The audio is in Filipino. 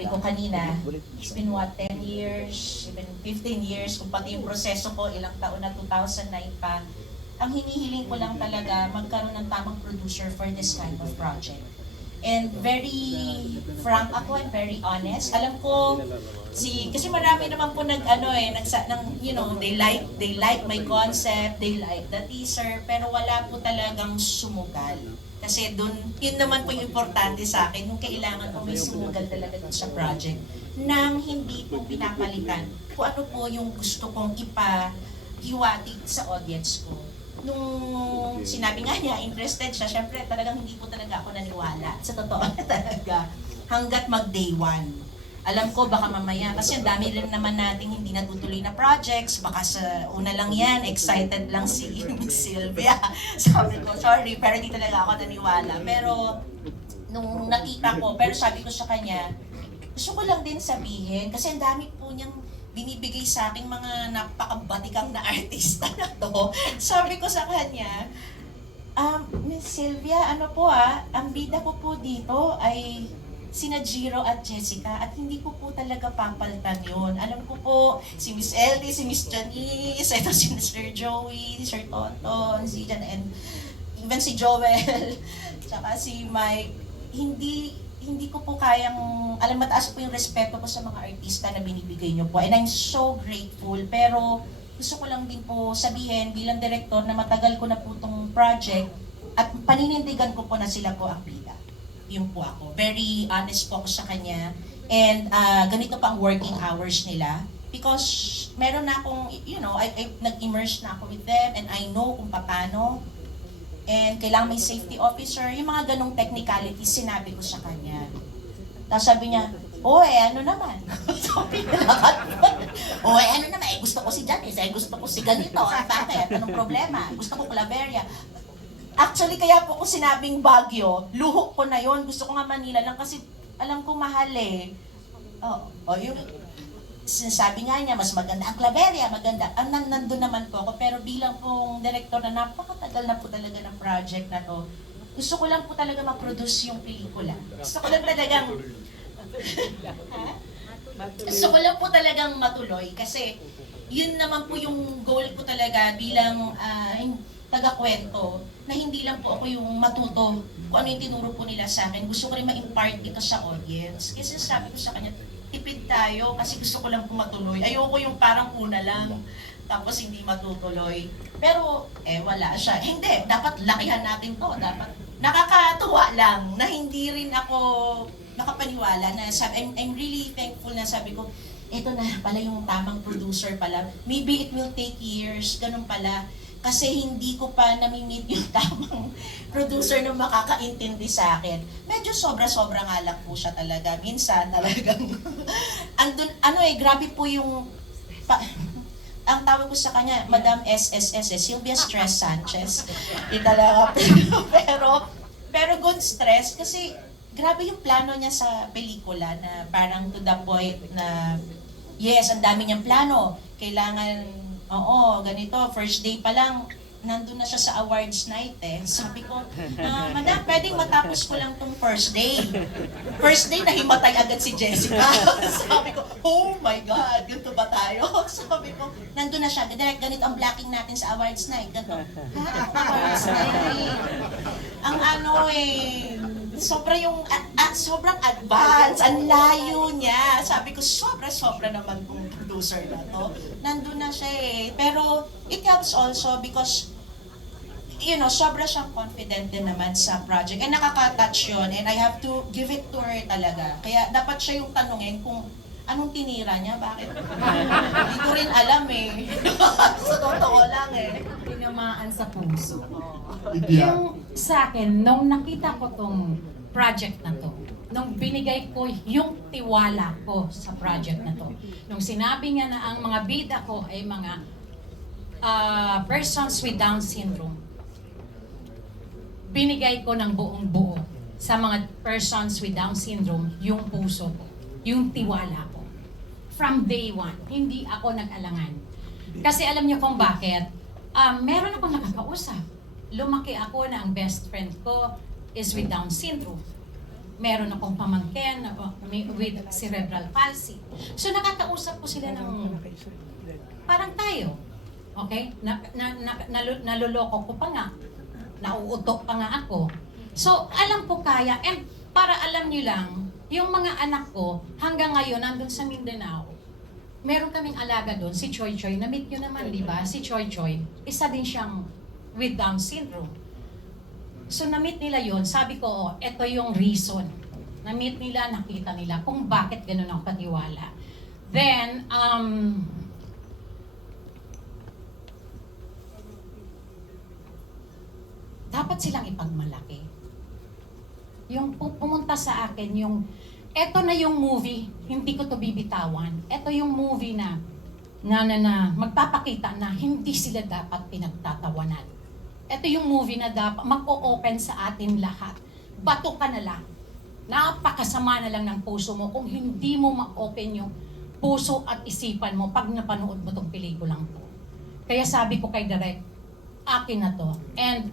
sabi ko kanina, it's been what, 10 years, even 15 years, kung pati yung proseso ko, ilang taon na, 2009 pa. Ang hinihiling ko lang talaga, magkaroon ng tamang producer for this kind of project. And very frank ako and very honest. Alam ko, kasi marami naman po they like my concept, they like the teaser, pero wala po talagang sumugal. Kasi yun naman po yung importante sa akin, yung kailangan ko may sumugal talaga dun sa project, nang hindi po pinapalitan kung ano po yung gusto kong ipahiwatig sa audience ko. Nung sinabi nga niya, interested siya, syempre talagang hindi po talaga ako naniwala. Sa totoo talaga, hanggat mag-day one. Alam ko baka mamaya, kasi ang dami rin naman nating hindi natutuloy na projects, baka sa una lang yan, excited lang si Sylvia. Sabi ko, sorry, pero hindi talaga ako naniwala. Pero nung nakita ko, pero sabi ko sa kanya, gusto ko lang din sabihin, kasi ang dami po niyang binibigay sa aking mga napakabatikang na artista na to. Sabi ko sa kanya, Miss Sylvia, ang bida ko po dito ay sina Jiro at Jessica at hindi ko po talaga papalitan yun. Alam ko po, si Miss Ellie, si Miss Janice, ito si Mr. Joey, Sir Tonton, si Jan, and even si Joel, tsaka si Mike, hindi ko po kayang, mataas po yung respeto ko sa mga artista na binibigay nyo po. And I'm so grateful. Pero gusto ko lang din po sabihin bilang director na matagal ko na po itong project at paninindigan ko po na sila po ang bida. Yun po ako. Very honest po ako sa kanya. And ganito pa ang working hours nila. Because meron na akong, nag-immerse na ako with them and I know kung paano. And kailangan may safety officer, yung mga ganong technicalities, sinabi ko sa kanya. Tapos sabi niya, ano naman? Sabi niya, ano naman? Gusto ko si Janice, gusto ko si ganito. Bakit? Anong problema? Gusto ko Claveria. Actually, kaya po ko sinabing Baguio, luho ko na yon. Gusto ko nga Manila lang kasi alam ko mahal eh. Yung sinasabi nga niya, mas maganda ang Claveria, maganda. Nandun naman po ako, pero bilang pong director na napakatagal na po talaga ng project na to, gusto ko lang po talaga ma-produce yung pelikula. Gusto ko lang talagang matuloy kasi yun naman po yung goal ko talaga bilang taga-kwento na hindi lang po ako yung matuto kung ano yung tinuro po nila sa akin. Gusto ko rin ma-impart ito sa audience. Kasi sabi ko sa kanya, tipid tayo kasi gusto ko lang po matuloy. Ayoko yung parang una lang tapos hindi matutuloy. Pero, wala siya. Hindi, dapat lakihan natin to. Dapat nakakatuwa lang na hindi rin ako nakapaniwala na I'm really thankful na sabi ko, eto na pala yung tamang producer pala. Maybe it will take years, ganun pala. Kasi hindi ko pa nami-meet yung tamang producer na makakaintindi sa akin. Medyo sobra-sobra nga lang po siya talaga. Minsan talagang, grabe po yung, ang tawag ko sa kanya, Madam SSS, Sylvia Stress Sanchez. Hindi talaga, pero good stress kasi grabe yung plano niya sa pelikula na parang to the point na, yes, ang dami niyang plano. Kailangan, ganito, first day pa lang, nandun na siya sa awards night eh. Sabi ko, Madam, pwedeng matapos ko lang tong first day. First day, nahimatay agad si Jessica. Sabi ko, oh my God, ganito ba tayo? Sabi ko, nandun na siya, direct ganito ang blocking natin sa awards night. Ganito, awards night. Ang sobrang advance, ang layo niya. Sabi ko, sobra naman kung producer na to. Nandun na siya eh. Pero it helps also because, sobra siyang confident din naman sa project. And nakaka-touch yun. And I have to give it to her talaga. Kaya dapat siya yung tanungin kung anong tinira niya, bakit? Hindi ko rin alam eh. Sa totoo lang eh. Tinamaan sa puso. Yung sa akin, nung nakita ko tong project na to, nung binigay ko yung tiwala ko sa project na to, nung sinabi niya na ang mga bida ko ay mga persons with Down syndrome, binigay ko ng buong buo sa mga persons with Down syndrome yung puso ko, yung tiwala ko. From day one, hindi ako nag-alangan. Kasi alam niyo kung bakit? Meron akong nakakausap. Lumaki ako na ang best friend ko is with Down syndrome. meron akong pamangkin with cerebral palsy. So nakakausap ko sila ng parang tayo. Okay? Naluloko ko pa nga. Nauutok pa nga ako. So alam ko kaya. And para alam nyo lang, yung mga anak ko hanggang ngayon nandun sa Mindanao, meron kaming alaga doon, si Choy Choy. Na-meet nyo naman, di ba? Si Choy Choy, isa din siyang with Down syndrome. So na-meet nila yon, sabi ko, oh, ito yung reason. Na-meet nila, nakita nila kung bakit ganun ako katiwala. Then, dapat silang ipagmalaki. Yung pumunta sa akin, yung eto na yung movie, hindi ko to bibitawan. Eto yung movie na magpapakita na hindi sila dapat pinagtatawanan. Ito yung movie na dapat mag-o-open sa atin lahat. Bato ka na lang. Napakasama na lang ng puso mo kung hindi mo ma-open yung puso at isipan mo pag napanood mo tong pelikulang to. Kaya sabi ko kay Direk, akin na to. And